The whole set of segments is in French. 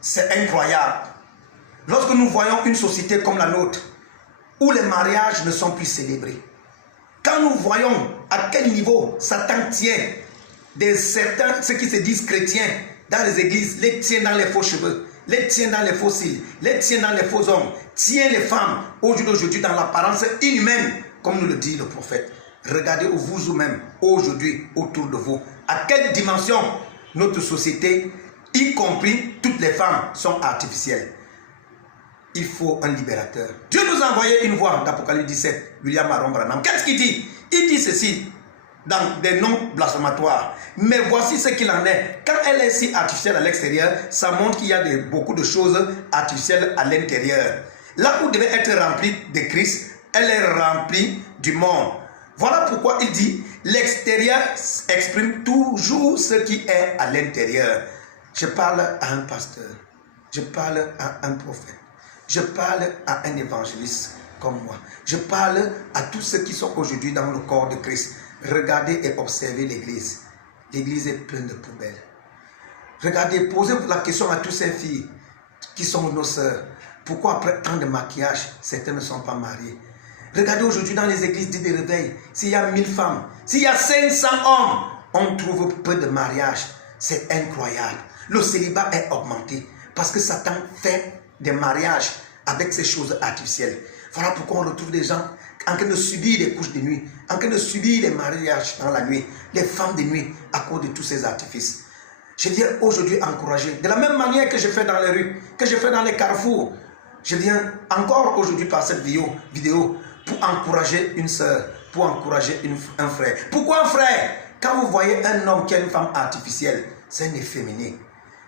C'est incroyable. Lorsque nous voyons une société comme la nôtre, où les mariages ne sont plus célébrés, quand nous voyons à quel niveau Satan tient certains, ceux qui se disent chrétiens, dans les églises, les tient dans les faux cheveux, les tient dans les faux cils, les tient dans les faux hommes, tient les femmes aujourd'hui dans l'apparence inhumaine, comme nous le dit le prophète. Regardez vous-même aujourd'hui autour de vous. À quelle dimension notre société, y compris toutes les femmes, sont artificielles. Il faut un libérateur. Dieu nous a envoyé une voix d'Apocalypse 17, William Aaron Branham. Qu'est-ce qu'il dit? Il dit ceci dans des noms blasphématoires. Mais voici ce qu'il en est. Quand elle est si artificielle à l'extérieur, ça montre qu'il y a beaucoup de choses artificielles à l'intérieur. Là où devait être remplie de Christ, elle est remplie du monde. Voilà pourquoi il dit, l'extérieur exprime toujours ce qui est à l'intérieur. Je parle à un pasteur, je parle à un prophète, je parle à un évangéliste comme moi. Je parle à tous ceux qui sont aujourd'hui dans le corps de Christ. Regardez et observez l'église. L'église est pleine de poubelles. Regardez, posez la question à toutes ces filles qui sont nos sœurs. Pourquoi après tant de maquillage, certaines ne sont pas mariées? Regardez aujourd'hui dans les églises de réveil, s'il y a 1000 femmes, s'il y a 500 hommes, on trouve peu de mariages. C'est incroyable. Le célibat est augmenté parce que Satan fait des mariages avec ces choses artificielles. Voilà pourquoi on retrouve des gens en train de subir les couches de nuit, en train de subir les mariages dans la nuit, les femmes de nuit à cause de tous ces artifices. Je viens aujourd'hui encourager, de la même manière que je fais dans les rues, que je fais dans les carrefours, je viens encore aujourd'hui par cette vidéo pour encourager une soeur, pour encourager un frère. Pourquoi un frère? Quand vous voyez un homme qui a une femme artificielle, c'est un efféminé.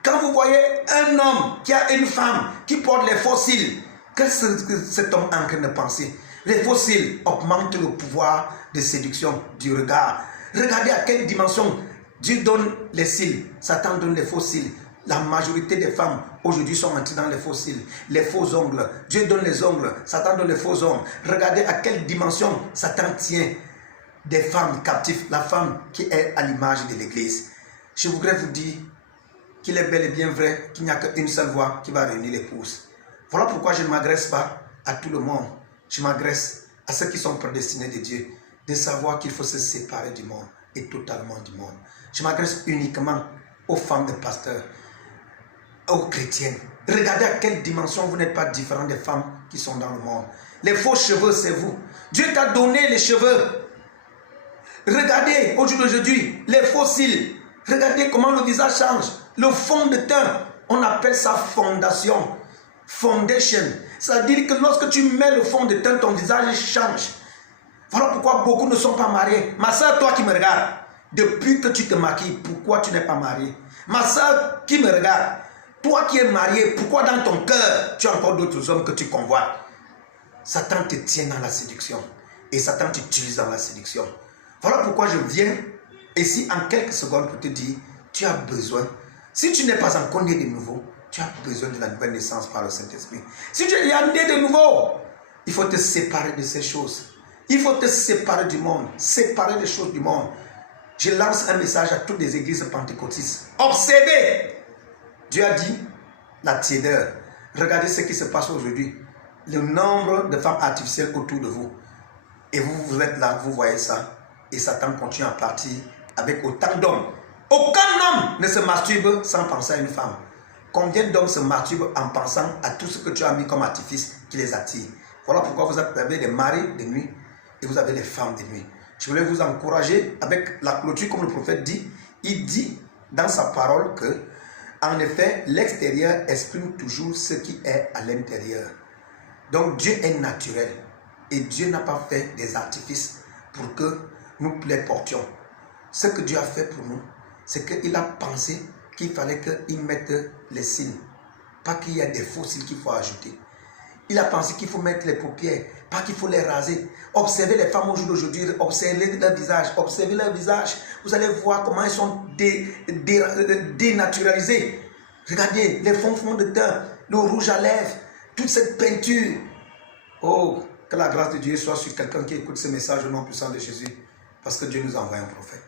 Quand vous voyez un homme qui a une femme qui porte les faux cils, qu'est-ce que cet homme est en train de penser? Les faux cils augmentent le pouvoir de séduction du regard. Regardez à quelle dimension Dieu donne les cils, Satan donne les faux cils. La majorité des femmes aujourd'hui sont entrées dans les faux cils, les faux ongles. Dieu donne les ongles, Satan donne les faux ongles. Regardez à quelle dimension Satan tient des femmes captives, la femme qui est à l'image de l'église. Je voudrais vous dire qu'il est bel et bien vrai qu'il n'y a qu'une seule voix qui va réunir l'épouse. Voilà pourquoi je ne m'adresse pas à tout le monde. Je m'adresse à ceux qui sont prédestinés de Dieu, de savoir qu'il faut se séparer du monde et totalement du monde. Je m'adresse uniquement aux femmes de pasteurs, aux chrétiennes. Regardez à quelle dimension vous n'êtes pas différent des femmes qui sont dans le monde. Les faux cheveux, c'est vous. Dieu t'a donné les cheveux. Regardez aujourd'hui les faux cils. Regardez comment le visage change. Le fond de teint, on appelle ça fondation. Foundation. C'est-à-dire que lorsque tu mets le fond de teint, ton visage change. Voilà pourquoi beaucoup ne sont pas mariés. Ma soeur, toi qui me regardes, depuis que tu te maquilles, pourquoi tu n'es pas marié? Ma soeur qui me regarde, toi qui es marié, pourquoi dans ton cœur, tu as encore d'autres hommes que tu convoites? Satan te tient dans la séduction. Et Satan t'utilise dans la séduction. Voilà pourquoi je viens ici en quelques secondes pour te dire, tu as besoin, si tu n'es pas encore né de nouveau, tu as besoin de la nouvelle naissance par le Saint-Esprit. Si tu es né de nouveau, il faut te séparer de ces choses. Il faut te séparer du monde, séparer les choses du monde. Je lance un message à toutes les églises pentecôtistes. Observez. Dieu a dit la tiédeur. Regardez ce qui se passe aujourd'hui. Le nombre de femmes artificielles autour de vous. Et vous êtes là, vous voyez ça. Et Satan continue à partir avec autant d'hommes. Aucun homme ne se masturbe sans penser à une femme. Combien d'hommes se masturbent en pensant à tout ce que tu as mis comme artifice qui les attire? Voilà pourquoi vous avez des maris de nuit et vous avez des femmes de nuit. Je voulais vous encourager avec la clôture, comme le prophète dit. Il dit dans sa parole que, en effet, l'extérieur exprime toujours ce qui est à l'intérieur. Donc Dieu est naturel et Dieu n'a pas fait des artifices pour que nous les portions. Ce que Dieu a fait pour nous, c'est qu'il a pensé qu'il fallait qu'il mette les cils. Pas qu'il y ait des faux cils qu'il faut ajouter. Il a pensé qu'il faut mettre les paupières, pas qu'il faut les raser. Observez les femmes aujourd'hui, observez leur visage, observez leur visage. Vous allez voir comment elles sont dénaturalisées. Regardez les fonds de teint, le rouge à lèvres, toute cette peinture. Oh, que la grâce de Dieu soit sur quelqu'un qui écoute ce message au nom puissant de Jésus. Parce que Dieu nous envoie un prophète.